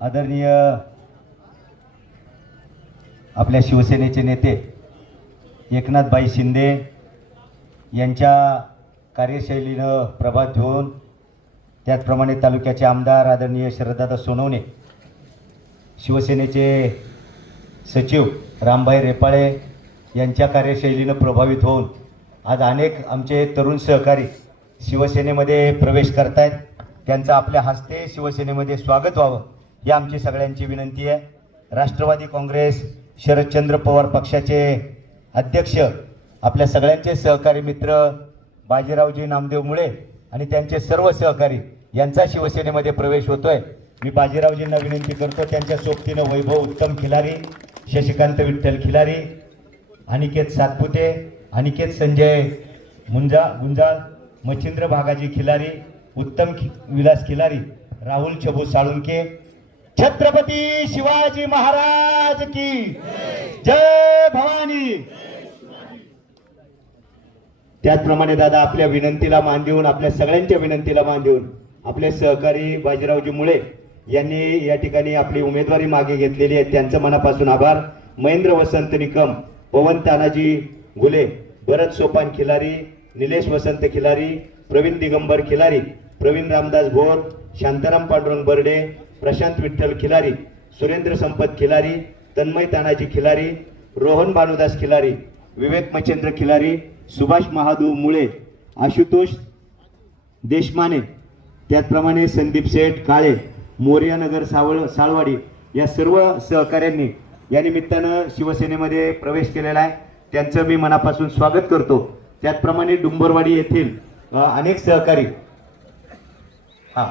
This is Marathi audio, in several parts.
आदरणीय आपल्या शिवसेनेचे नेते एकनाथबाई शिंदे यांच्या कार्यशैलीनं प्रभात घेऊन त्याचप्रमाणे तालुक्याचे आमदार आदरणीय शरददादा सोनवणे शिवसेनेचे सचिव रामभाई रेपाळे यांच्या कार्यशैलीनं प्रभावित होऊन आज अनेक आमचे तरुण सहकारी शिवसेनेमध्ये प्रवेश करतायत. त्यांचं आपल्या हस्ते शिवसेनेमध्ये स्वागत व्हावं ही आमची सगळ्यांची विनंती आहे. राष्ट्रवादी काँग्रेस शरदचंद्र पवार पक्षाचे अध्यक्ष आपल्या सगळ्यांचे सहकारी मित्र बाजीरावजी नामदेव मुळे आणि त्यांचे सर्व सहकारी यांचा शिवसेनेमध्ये प्रवेश होतोय. मी बाजीरावजींना विनंती करतो त्यांच्या सोबतीनं वैभव उत्तम खिलारी शशिकांत विठ्ठल खिलारी अनिकेत सातपुते अनिकेत संजय मुंजा गुंजाळ मच्छिंद्र भागाजी खिलारी उत्तम खि विलास खिलारी राहुल चबू साळुंके. छत्रपती शिवाजी महाराज की जय भवानी. त्याचप्रमाणे दादा आपल्या विनंतीला मान देऊन आपल्या सगळ्यांच्या विनंतीला मान देऊन आपले सहकारी बाजीरावजी मुळे यांनी या ठिकाणी आपली उमेदवारी मागे घेतलेली आहे. त्यांचं मनापासून आभार. महेंद्र वसंत निकम पवन तानाजी गुले भरत सोपान खिलारी निलेश वसंत खिलारी प्रवीण दिगंबर खिलारी प्रवीण रामदास भोर शांताराम पांडुरंग बर्डे प्रशांत विठ्ठल खिलारी सुरेंद्र संपत खिलारी तन्मय तानाजी खिलारी रोहन भानुदास खिलारी विवेक मच्छेंद्र खिलारी सुभाष महादू मुळे आशुतोष देशमाने त्याचप्रमाणे संदीप शेठ काळे मोर्यानगर सावळ साळवाडी या सर्व सहकाऱ्यांनी या निमित्तानं शिवसेनेमध्ये प्रवेश केलेला आहे. त्यांचं मी मनापासून स्वागत करतो. त्याचप्रमाणे डुंबरवाडी येथील अनेक सहकारी हा.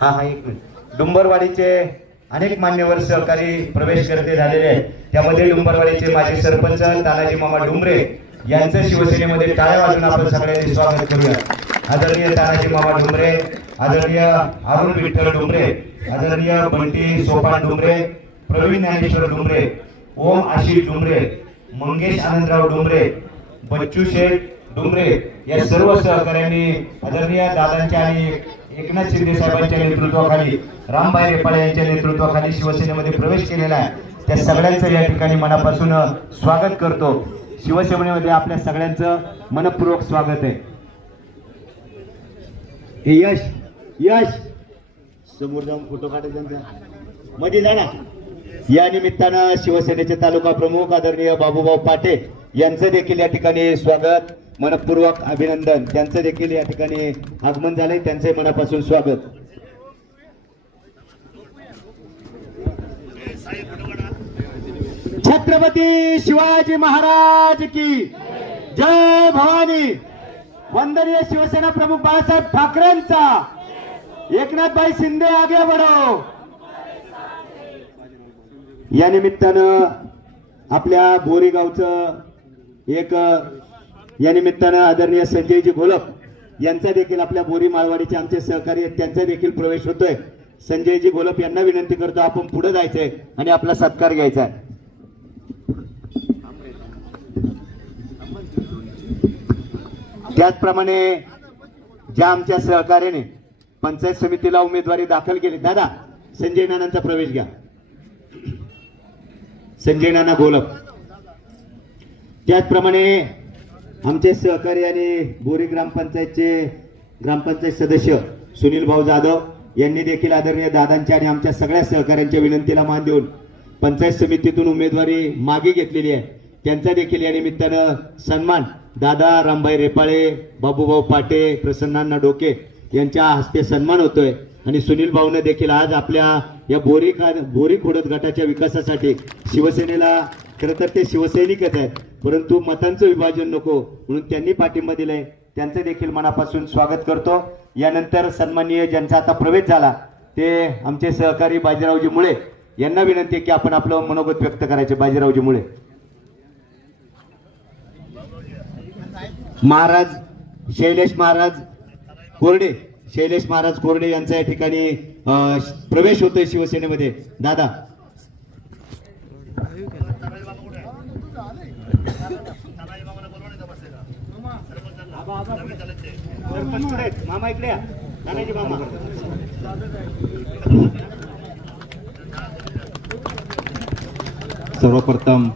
हा हा एक मिनिट. डुंबरवाडीचे अनेक मान्यवर सहकारी प्रवेश करते झालेले आहेत. त्यामध्ये डुंबरवाडीचे माजी सरपंच तानाजी मामा डुंबरे यांचं शिवसेनेमध्ये टाळ्या वाजून आपण सगळ्यांनी स्वागत करूया. आदरणीय तानाजी मामा डुंबरे आदरणीय अरुण विठ्ठल डुंबरे आदरणीय बंटी सोपान डुंबरे प्रवीण ज्ञानेश्वर डुंबरे ओम आशिष डुंबरे मंगेश आनंदराव डुमरे बच्चू शेठ डुमरे या सर्व सहकाऱ्यांनी आदरणीय दादांच्या आणि एकनाथ शिंदे साहेबांच्या नेतृत्वाखाली रामबाई रेपाळे यांच्या नेतृत्वाखाली शिवसेनेमध्ये प्रवेश केलेला आहे. त्या सगळ्यांचं या ठिकाणी मनापासून स्वागत करतो. शिवसेनेमध्ये आपल्या सगळ्यांचं मनपूर्वक स्वागत आहे. हे यश यश! समोर जाऊन फोटो काढायचा मध्ये जाणार ना? या निमित्तानं शिवसेनेचे तालुका प्रमुख आदरणीय बाबूभाऊ पाटे यांचं देखील या ठिकाणी स्वागत मनपूर्वक अभिनंदन. त्यांचं देखील या ठिकाणी आगमन झालंय त्यांचे मनापासून स्वागत. छत्रपती शिवाजी महाराज की जय भवानी. वंदनीय शिवसेना प्रमुख बाळासाहेब ठाकरेंचा. एकनाथभाई शिंदे आगे बढो या निमित्तानं आपल्या बोरीगावचं एक या निमित्तानं आदरणीय संजयजी घोलप यांचा देखील आपल्या बोरी माळवाडीचे आमचे सहकारी आहेत त्यांचा देखील प्रवेश होतोय. संजयजी घोलप यांना विनंती करतो आपण पुढे जायचंय आणि आपला सत्कार घ्यायचा आहे. त्याचप्रमाणे ज्या आमच्या सहकार्याने पंचायत समितीला उमेदवारी दाखल केली दादा संजय नानांचा प्रवेश घ्या. संजय नाना गोलप. त्याचप्रमाणे आमचे सहकारी आणि बोरी ग्रामपंचायतचे ग्रामपंचायत सदस्य सुनील भाऊ जाधव यांनी देखील आदरणीय दादांच्या आणि आमच्या सगळ्या सहकाऱ्यांच्या विनंतीला मान देऊन पंचायत समितीतून उमेदवारी मागे घेतलेली आहे. त्यांचा देखील या निमित्तानं सन्मान दादा रामभाई रेपाळे बाबूभाऊ पाटे प्रसन्नांना डोके यांच्या हस्ते सन्मान होतोय. आणि सुनील भाऊने देखील आज आपल्या या बोरी खा बोरी खोडत गटाच्या विकासासाठी शिवसेनेला खरं तर ते शिवसैनिकच आहेत परंतु मतांचं विभाजन नको म्हणून त्यांनी पाठिंबा दिलाय. त्यांचं देखील मनापासून स्वागत करतो. यानंतर सन्माननीय ज्यांचा आता प्रवेश झाला ते आमचे सहकारी बाजीरावजी मुळे. यांना विनंती आहे की आपण आपलं मनोगत व्यक्त करायचे बाजीरावजी मुळे. महाराज शैलेश महाराज कोरडे शैलेश महाराज कोरडे यांचा या ठिकाणी प्रवेश होतोय शिवसेनेमध्ये. दादा. मामा इकडे नानाजी मामा सर्वप्रथम